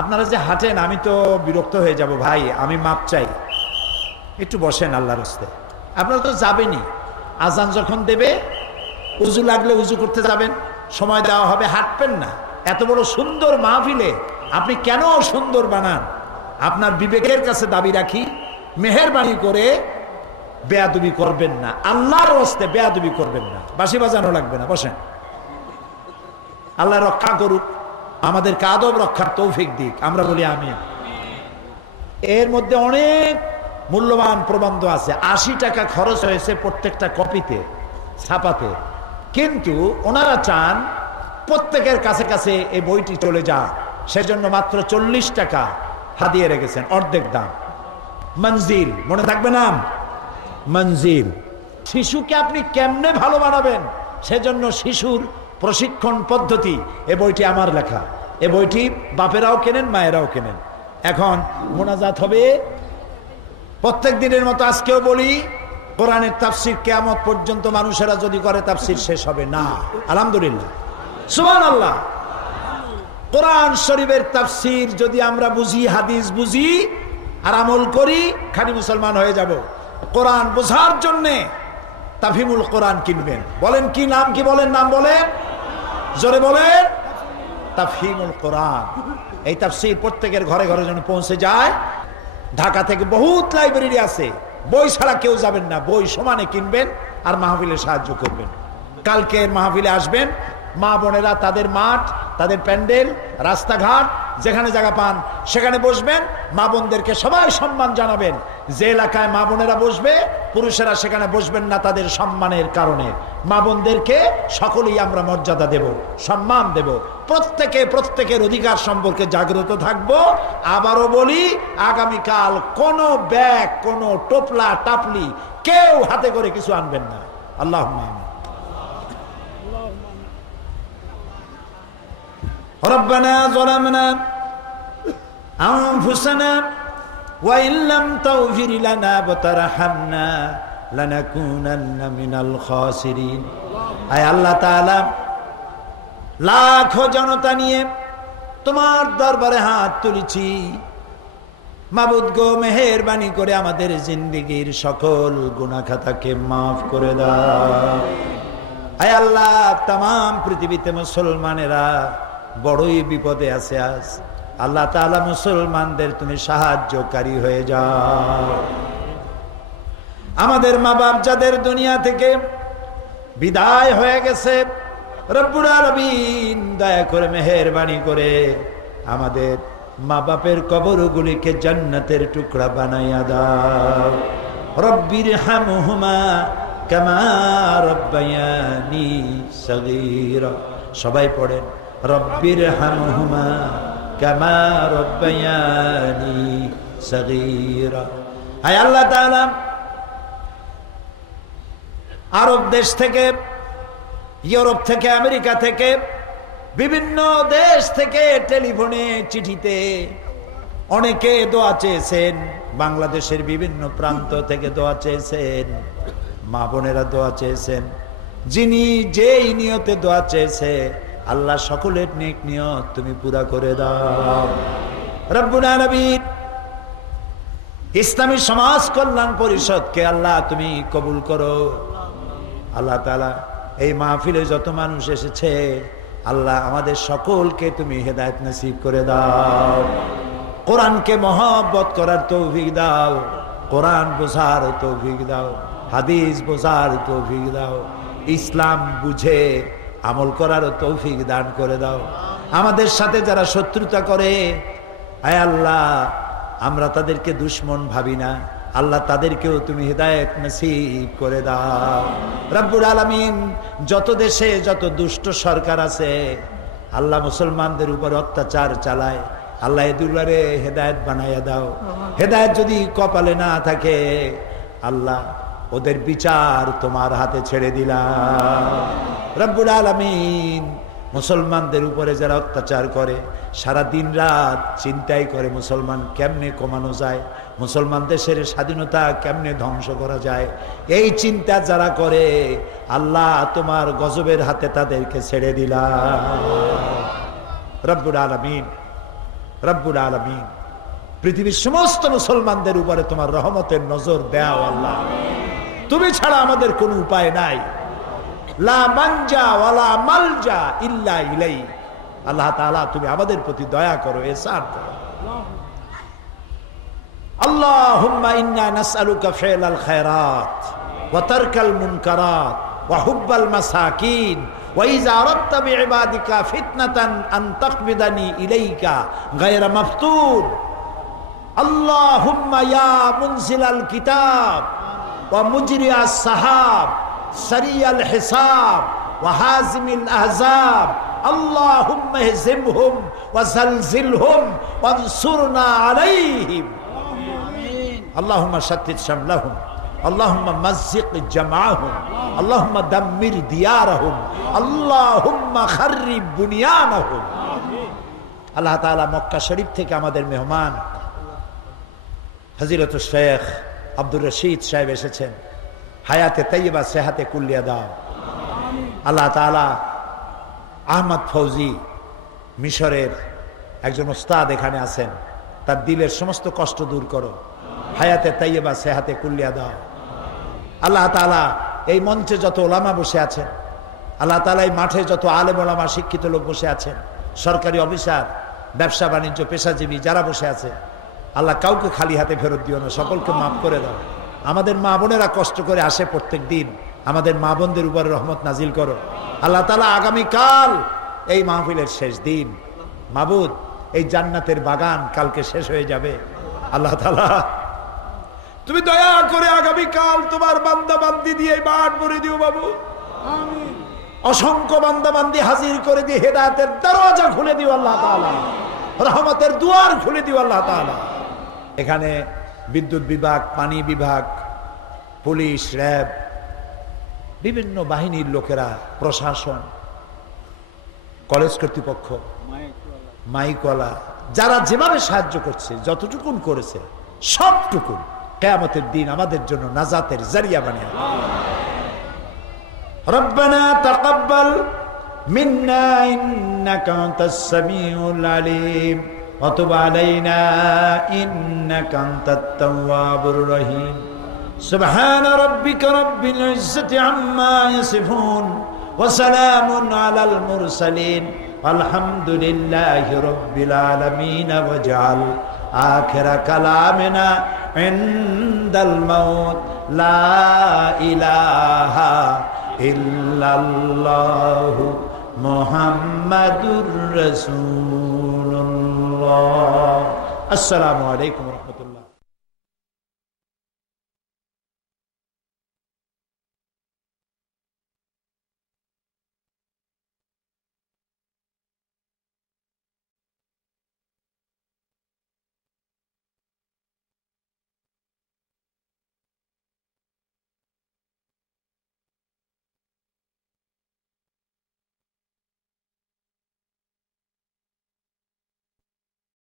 আপনারা যে হাঁটেন আমি তো বিরক্ত হয়ে যাব ভাই, আমি মাপ চাই, একটু বসেন আল্লাহর রাস্তায়। আপনারা তো যাবেনই, আজান যখন দেবে উজু লাগলে উজু করতে যাবেন, সময় দেওয়া হবে, হাঁটবেন না। এত বড় সুন্দর মাহফিলে আপনি কেন সুন্দর বানান? আপনার বিবেকের কাছে দাবি রাখি, মেহেরবানি করে বেয়াদবি করবেন না, আল্লাহর রাস্তায় বেয়াদবি করবেন না, বাঁশি বাজানো লাগবে না, বসেন। আল্লাহ রক্ষা করুক, আমাদের আদব রক্ষার তৌফিক দিক, আমরা বলি আমিন। এর মধ্যে অনেক মূল্যবান প্রবন্ধ আছে, 80 টাকা খরচ হয়েছে প্রত্যেকটা কপিতে, ছাপাতে, কিন্তু ওনারা চান প্রত্যেকের কাছে কাছে এই বইটি চলে যাক, সেজন্য মাত্র 40 টাকা হাদিয়ে রেখেছেন, অর্ধেক দাম। মঞ্জিল, মনে থাকবে নাম মঞ্জিল। শিশুকে আপনি কেমনে ভালো বানাবেন, সেজন্য শিশুর প্রশিক্ষণ পদ্ধতি, এ বইটি আমার লেখা। এ বইটি বাপেরাও কেনেন, মায়েরাও কেনেন। এখন মোনাজাত হবে প্রত্যেক দিনের মতো, আজকেও বলি কোরআনের তাফসীর কিয়ামত পর্যন্ত মানুষেরা যদি করে তাফসীর শেষ হবে না। আলহামদুলিল্লাহ, সুবহানাল্লাহ। কোরআন শরীফের তাফসীর যদি আমরা বুঝি, হাদিস বুঝি আর আমল করি, খাঁটি মুসলমান হয়ে যাব। কোরআন বোঝার জন্য তাফহিমুল কোরআন কিনবেন। বলেন কি নাম, কি বলেন নাম, বলেন জোরে বলেন, তাফহিমুল কোরআন। এই তাফসীর প্রত্যেকের ঘরে ঘরে যেন পৌঁছে যায়। ঢাকা থেকে বহুত লাইব্রেরি আছে, বই ছাড়া কেউ যাবেন না, বই সমানে কিনবেন আর মাহফিলে সাহায্য করবেন। কালকের মাহফিলে আসবেন, মা বোনেরা তাদের মাঠ, তাদের প্যান্ডেল, রাস্তাঘাট যেখানে জায়গা পান সেখানে বসবেন, মা বোনদেরকে সবাই সম্মান জানাবেন। যে এলাকায় মা বোনেরা বসবে, পুরুষেরা সেখানে বসবেন না তাদের সম্মানের কারণে। মা বোনদেরকে সকলেই আমরা মর্যাদা দেব, সম্মান দেব, প্রত্যেকে প্রত্যেকের অধিকার সম্পর্কে জাগ্রত থাকব। আবারও বলি, আগামীকাল কোনো ব্যাগ, কোনো টোপলা টাপলি কেউ হাতে করে কিছু আনবেন না। আল্লাহুম্মা আমিন। ربنا ظلمنا أنفسنا وإن لم تغفر لنا وترحمنا لنكونن من الخاسرين। আয় আল্লাহ তাআলা, লাখো জনতা নিয়ে তোমার দরবারে হাত তুলেছি, মাবুদ গো, মেহেরবানি করে আমাদের জিন্দেগীর সকল গুনাহ খাতাকে মাফ করে দাও। আয় আল্লাহ, तमाम পৃথিবীতে মুসলমানেরা বড়ই বিপদে আছে আজ। আল্লাহ তাআলা মুসলমানদের তুমি সাহায্যকারী হয়ে যাও। আমাদের মা বাপ যাদের দুনিয়া থেকে বিদায় হয়ে গেছে, রব্বুল আলামিন দয়া করে মেহেরবানি করে আমাদের মা বাপের কবরগুলিকে জান্নাতের টুকরা বানাইয়া দাও। রব্বির হামহুমা কামা রব্বায়ানি সগীরা। সবাই পড়েন, রব্বির হামহুমা কামা রব্বায়ানি সগীরা। হায় আল্লাহ তাআলা, আরব দেশ থেকে, ইউরোপ থেকে, আমেরিকা থেকে, বিভিন্ন দেশ থেকে টেলিফোনে, চিঠিতে অনেকে দোয়া চেয়েছেন, বাংলাদেশের বিভিন্ন প্রান্ত থেকে দোয়া চেয়েছেন, মা বোনেরা দোয়া চেয়েছেন। যিনি যেই নিয়তে দোয়া চেয়েছে, আল্লাহ সকলের নেক নিয়ত তুমি পুরা করে দাও। রব্বুল আলামিন ইসলামী সমাজ কল্যাণ পরিষদকে আল্লাহ তুমি কবুল করো। আল্লাহ তাআলা, এই মাহফিলে যত মানুষ এসেছে, আল্লাহ আমাদের সকলকে তুমি হেদায়েত নসিব করে দাও। কোরআনকে মহব্বত করার তৌফিক দাও, কোরআন বোঝার তৌফিক দাও, হাদিস বোঝার তৌফিক দাও, ইসলাম বুঝে আমল করার তৌফিক দান করে দাও। আমাদের সাথে যারা শত্রুতা করে, আয় আল্লাহ, আমরা তাদেরকে দুশমন ভাবি না, আল্লাহ তাদেরকেও তুমি হেদায়েত নসিব করে দাও। রব্বুল আলামিন, যত দেশে যত দুষ্ট সরকার আছে, আল্লাহ মুসলমানদের উপর অত্যাচার চালায়, আল্লাহ এদুলারে হেদায়েত বানাইয়া দাও। হেদায়েত যদি কপালে না থাকে, আল্লাহ ওদের বিচার তোমার হাতে ছেড়ে দিলাম। রব্বুল আলামিন, মুসলমানদের উপরে যারা অত্যাচার করে, সারা দিন রাত চিন্তাই করে মুসলমান কেমনে কমানো যায়, মুসলমান দেশের স্বাধীনতা কেমনে ধ্বংস করা যায়, এই চিন্তা যারা করে, আল্লাহ তোমার গজবের হাতে তাদেরকে ছেড়ে দিলাম। রব্বুল আলামিন, রব্বুল আলামিন পৃথিবীর সমস্ত মুসলমানদের উপরে তোমার রহমতের নজর দাও আল্লাহ। তুমি ছাড়া আমাদের কোনো উপায় নাই। লা মানজা ওয়ালা মালজা ইল্লা ইলাই। আল্লাহ তাআলা তুমি আমাদের প্রতি দয়া করো, ইহসান করো। আল্লাহুম্মা ইন্না নাসআলুকা ফি'লাল খায়রাত ওয়া তারকাল মুনকারাত ওয়া হুব্বাল মাসাকিন ওয়া ইযা আরাদতা বিইবাদিকা ফিতনাতান আন তাকবিদানি ইলাইকা গায়রা মাফতুন। আল্লাহুম্মা ইয়া মুনজিলাল কিতাব ওয়া মুজরিয়াস সাহাব সারিয়াল হিসাব ওয়া হাজিমিল আহজাব আল্লাহুম্মা ইহজিমহুম ওয়া জালজিলহুম ওয়ানসুরনা আলাইহিম। আল্লাহুম্মা শাত্তিত শামলাহুম আল্লাহুম্মা মাযজিক জামাআহুম আল্লাহুম্মা দাম্মির দিয়ারাহুম আল্লাহুম্মা খাররিব বুনিয়ানাহুম। আল্লাহ তাআলা মক্কা শরীফ থেকে আমাদের মেহমান হযরত শেখ আব্দুর রশিদ সাহেব এসেছেন। হায়াতে তাইয়্যিবা সেহাতে কুল্লিয়া দাও আল্লাহ তাআলা। আহমদ ফৌজি মিশরের একজন ওস্তাদ এখানে আছেন, তার দিলের সমস্ত কষ্ট দূর করো, হায়াতে তাইয়্যিবা সেহাতে কুল্লিয়া দাও আল্লাহ তাআলা। এই মঞ্চে যত ওলামা বসে আছেন আল্লাহ তাআলা, এই মাঠে যত আলেম ওলামা শিক্ষিত লোক বসে আছেন, সরকারি অফিসার, ব্যবসা বাণিজ্য পেশাজীবী যারা বসে আছে, আল্লাহ কাউকে খালি হাতে ফেরত দিও না, সকলকে মাফ করে দাও। আমাদের মা বোনেরা কষ্ট করে আসে প্রত্যেক দিন, আমাদের মা বোনদের উপরে রহমত নাজিল করো আল্লাহ তাআলা। আগামীকাল এই মাহফিলের শেষ দিন, মাবুদ এই জান্নাতের বাগান কালকে শেষ হয়ে যাবে আল্লাহ তাআলা, তুমি দয়া করে আগামীকাল তোমার বান্দা বান্দি দিয়ে মাঠ ভরে দিও বাবু। আমিন। অসংখ্য বান্দা বান্দি হাজির করে দিয়ে হেদায়েতের দরজা খুলে দিও আল্লাহ তাআলা, রহমতের দুয়ার খুলে দিও আল্লাহ তাআলা। এখানে বিদ্যুৎ বিভাগ, পানি বিভাগ, পুলিশ, র্যাব, বিভিন্ন বাহিনীর লোকেরা, প্রশাসন, কলেজ কর্তৃপক্ষ, মাইকওয়ালা, যারা যেভাবে সাহায্য করছে, যতটুকুন করেছে সবটুকুন কিয়ামতের দিন আমাদের জন্য নাজাতের জারিয়া বানিয়ে দাও। রব্বানা তাকাব্বাল মিন্না ইন্নাকা আনতাস সামিউল আলিম ওয়া তুব আলাইনা ইন্নাকা আনতাত তাওয়াবুর রহিম। সুবহান রাব্বিকা রাব্বিল ইজ্জাতি আম্মা ইয়াসিফুন ওয়া সালামুন আলাল মুরসালিন আলহামদুলিল্লাহি রাব্বিল আলামিন। ওয়াজআল আখিরা কালামিনা ইনদাল মাউত লা ইলাহা ইল্লাল্লাহু মুহাম্মাদুর রাসূলুল্লাহ। আসসালামু আলাইকুম ওয়া রাহমাতুল্লাহ।